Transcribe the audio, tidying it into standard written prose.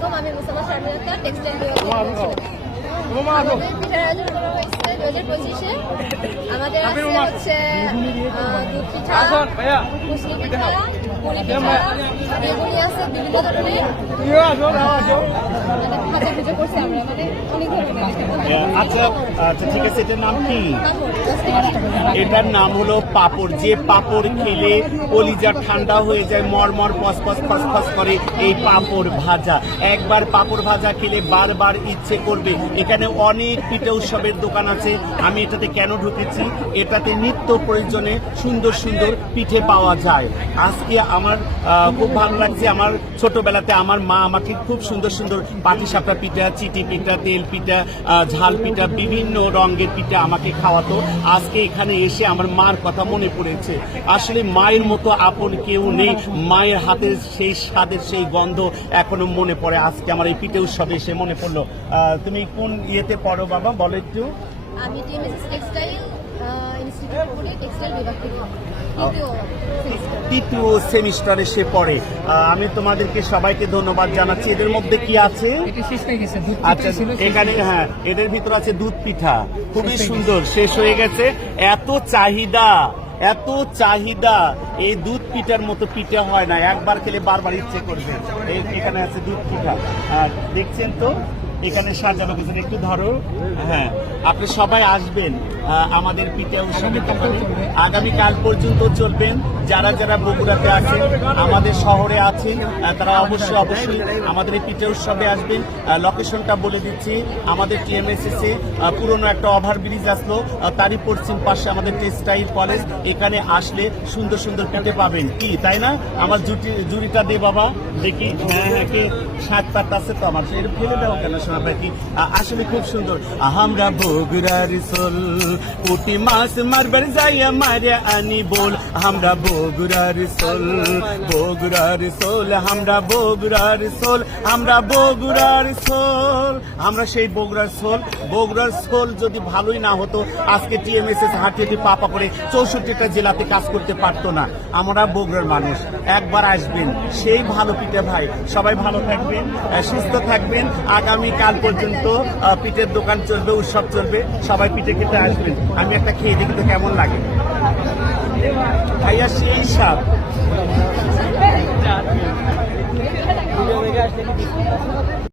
আলাইকুম, আমি মুসাম্মদ শারমিন টেক্সটাইল পিঠার আয়োজন করা হয়েছে 2025-এ। আমাদের হচ্ছে দুধ পিঠা, মুসলি পিঠা, পুলি পিঠা, বেগুনি আছে, বিভিন্ন ধরনের ভাজা ভুজা করছি আমরা। আমাদের অনেক ধরনের আচ্ছা আচ্ছা, ঠিক আছে। এটার নাম কি? এটার নাম হলো পাপড়। যে পাপড় খেলে কলিজা ঠান্ডা হয়ে যায়, মরমর ফসফস ফসফস করে, এই পাপড় ভাজা। একবার পাপড় ভাজা খেলে বারবার ইচ্ছে করবে। এখানে অনেক পিঠা উৎসবের দোকান আছে। আমি এটাতে কেন ঢুকেছি, এটাতে নিত্য প্রয়োজনে সুন্দর সুন্দর পিঠে পাওয়া যায়। আজকে আমার খুব ভালো লাগছে। আমার ছোটবেলাতে আমার মা আমাকে খুব সুন্দর সুন্দর পাটিসাপটা পিঠা, চিটি পিঠা, তেল পিঠা, ঝাল পিঠা, বিভিন্ন রঙের পিঠা আমাকে খাওয়াতো। আজকে এখানে এসে আমার মার কথা মনে পড়েছে। আসলে মায়ের মতো আপন কেউ নেই। মায়ের হাতের সেই স্বাদের সেই গন্ধ এখনো মনে পড়ে। আজকে আমার এই পিঠে উৎসবে এসে মনে পড়লো। তুমি কোন ইয়েতে পড়ো বাবা, বলো একটু? আমি টিএমএসএস টেক্সটাইল ইনস্টিটিউট পড়ি, টেক্সটাইল বিভাগ থেকে তৃতীয় সেমিস্টারে সে পড়ে। আমি তোমাদেরকে সবাইকে ধন্যবাদ জানাচ্ছি। এদের মধ্যে কি আছে? আচ্ছা, এখানে হ্যাঁ, এদের ভিতর আছে দুধ পিঠা, খুবই সুন্দর, শেষ হয়ে গেছে। এত চাহিদা, এত চাহিদা, এই দুধ পিঠার মতো পিঠা হয় না, একবার খেলে বারবার ইচ্ছে করবে। এখানে আছে দুধ পিঠা, দেখছেন তো এখানে সাজানো কিছু, একটু ধরো। হ্যাঁ, আপনি সবাই আসবেন আমাদের পিঠা উৎসবে। আগামীকাল পর্যন্ত চলবেন। যারা যারা বগুড়াতে আছেন, আমাদের শহরে আছেন, তারা অবশ্যই আমাদের এই পিঠা উৎসবে আসবেন। লোকেশনটা বলে দিচ্ছি, আমাদের টিএমএসএস এ পুরনো একটা ওভারব্রিজ আসলো, তারই পশ্চিম পাশে আমাদের টেক্সটাইল কলেজ। এখানে আসলে সুন্দর সুন্দর পিঠে পাবেন। কি তাই না? আমার জুড়িটা দে বাবা, দেখি। হ্যাঁ হ্যাঁ, কে শাক পাত আছে তো আমার, সেটা ফেলে দেওয়া কেন শোনা পাখি? আসলে খুব সুন্দর। আমরা বগুড়ার সোল, পুঁটি মাছ মারবার যাইয়া মারে আনি বল। আমরা বগুড়ার সোল, বগুড়ার সোল, আমরা বগুড়ার সোল, আমরা বগুড়ার সোল। আমরা সেই বগুড়ার সোল। বগুড়ার সোল যদি ভালোই না হতো, আজকে টিএমএসএস হাঁটিয়ে পাপা করে 64টা জেলাতে কাজ করতে পারতো না। আমরা বগুড়ার মানুষ, একবার আসবেন, সেই ভালো পিঠে ভাই। সবাই ভালো থাকবেন, সুস্থ থাকবেন। আগামীকাল পর্যন্ত পিঠের দোকান চলবে, উৎসব চলবে। সবাই পিঠে খেতে আসবেন। আমি একটা খেয়ে দেখি তো কেমন লাগে। ভাইয়া সেই স্বাদ।